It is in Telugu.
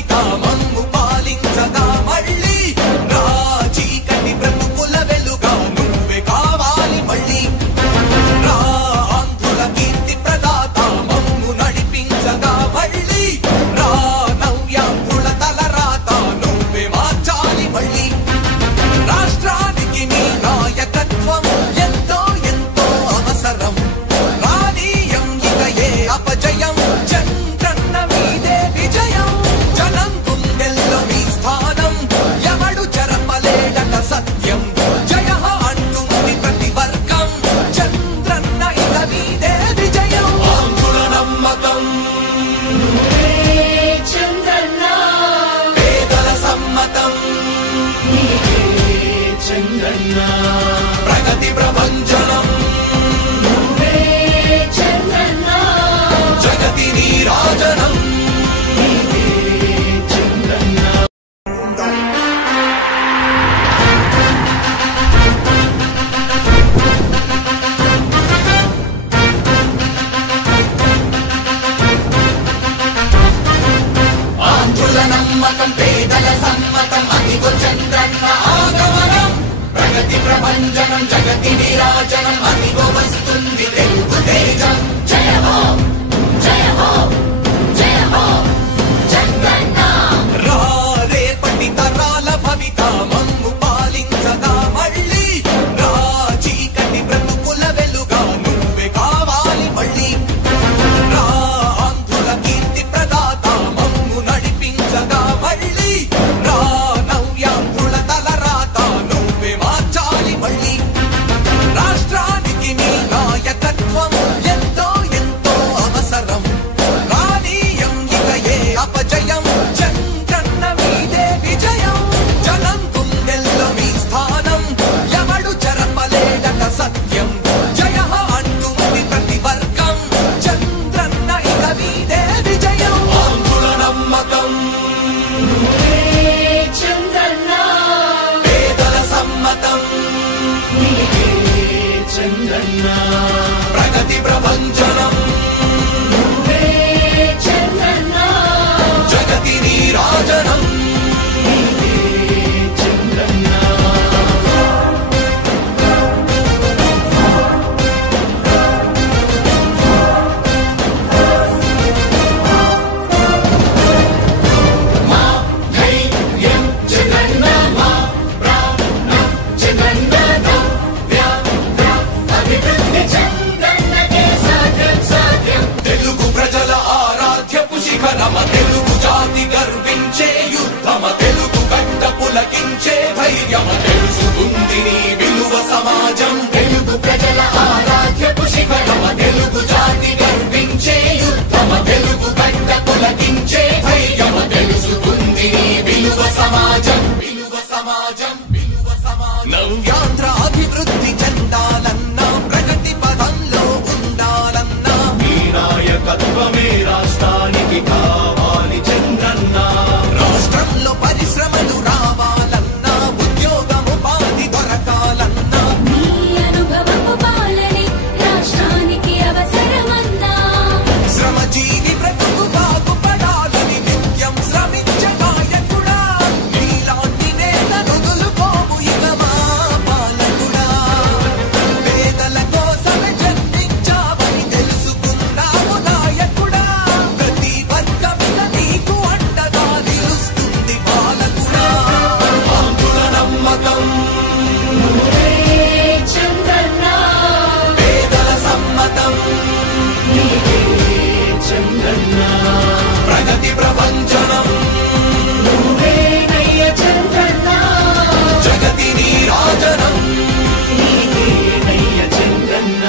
భవిత మమ్ము పాలించగా మళ్ళీ రా చీకటి బ్రతుకుల వెలుగా నువ్వే కావాలి మళ్ళీ రా ఆంధ్రుల కీర్తి ప్రదాత మమ్ము నడిపించగా మళ్ళీ రా నవ్యాంధ్రుల తలరాత నువ్వే మార్చాలి మళ్ళీ రాష్ట్రానికి నీ నాయకత్వం ఎంతో ఎంతో అవసరం రానీయం ఇక ఏ అపజయం చంద్రన్న మీదే విజయం జనం గుండెల్లో మీ స్థానం ఎవడు చెరపలేడట సత్యం జయ అంటుంది ప్రతి వర్గం చంద్రన్న ఇక మీదే విజయం ఆంధ్రుల నమ్మకం చంద్రన్న పేదల సమ్మతం చంద్రన్న ప్రగతి ప్రభంజనం చంద్రన్న జగతి నీరాజనం చంద్రన్న ఆంధ్రుల నమ్మకం పేదల సమ్మతం అదిగో చంద్రన్న ఆగమనం ప్రగతి ప్రభంజనం జగతి నీరాజనం అదిగో వస్తుంది తెలుగు తేజం జయ హో జయ హో జయ హో చంద్రన్న రా రేపటి తరాల భవిత మమ్ము పాలించగా మళ్ళీ రా చీకటి బ్రతుకుల వెలుగా నువ్వే కావాలి మళ్ళీ రా ఆంధ్రుల కీర్తి ప్రదాత మమ్ము నడిపించగా మళ్ళీ రా నవ్యాంధ్రుల తలరాత నువ్వే మార్చాలి మళ్ళీ రాష్ట్రానికి నీ నాయకత్వం ఎంతో ఎంతో అవసరం రానీయం ఇక ఏ అపజయం చంద్రన్న మీదే విజయం జనం గుండెల్లో మీ స్థానం ఎవడు చెరపలేడట సత్యం జయ అంటుంది ప్రతి వర్గం చంద్రన్న ఇక మీదే విజయం ఆంధ్రుల నమ్మకం చంద్రన్న పేదల సమ్మతం చంద్రన్న ప్రగతి ప్రభంజనం చంద్రన్న జగతి నీరాజనం చంద్రన్న మా ధైర్యం చంద్రన్న మా ప్రాణం చంద్రన్న అభివృద్ధి చంద్రన్నకే సాధ్యం సాధ్యం తెలుగు ప్రజల ఆరాధ్యపు శిఖరమ తెలుగు జాతి గర్వించే యుద్ధమ తెలుగు గడ్డ పులకించే ధైర్యమ తెలుసుకుంది నీ విలువ సమాజం తెలుగు ప్రజల ఆరాధ్యపు శిఖరమ తెలుగు జాతి గర్వించే యుద్ధమ తెలుగు గడ్డ పులకించే ధైర్యమ తెలుసుకుంది నీ విలువ సమాజం విలువ సమాజం విలువ సమాజం నవ్యాంధ్ర అభివృద్ధి చెందాలన్నా ప్రగతి పదంలో ఉండాలన్నా నీ నాయకత్వమే రాష్ట్రానికి కావాలి చంద్రన్న రాష్ట్రంలో పరిశ్రమలు రావాలన్నా ఉద్యోగం ఉపాధి దొరకాలన్నా నీ అనుభవపు పాలనే రాష్ట్రానికి అవసరమన్నా శ్రమజీవి బ్రతుకు బాగుపడాలని నిత్యం శ్రమించే నాయకుడా నీలాంటి నేత నుదులుకోవు ఇక మా పాలకుడా పేదల కోసమే జన్మించావని తెలుసుకున్నావు నాయకుడా ప్రతి వర్గమిక నీకు అండగా నిలుస్తుంది పాలకుడా ఆంధ్రుల నమ్మకం చంద్రన్న పేదల సమ్మతం చంద్రన్న ప్రగతి ప్రభంజనం నువ్వేనయ్య చంద్రన్న జగతి నీరాజనం నీవేనయ్య చంద్రన్న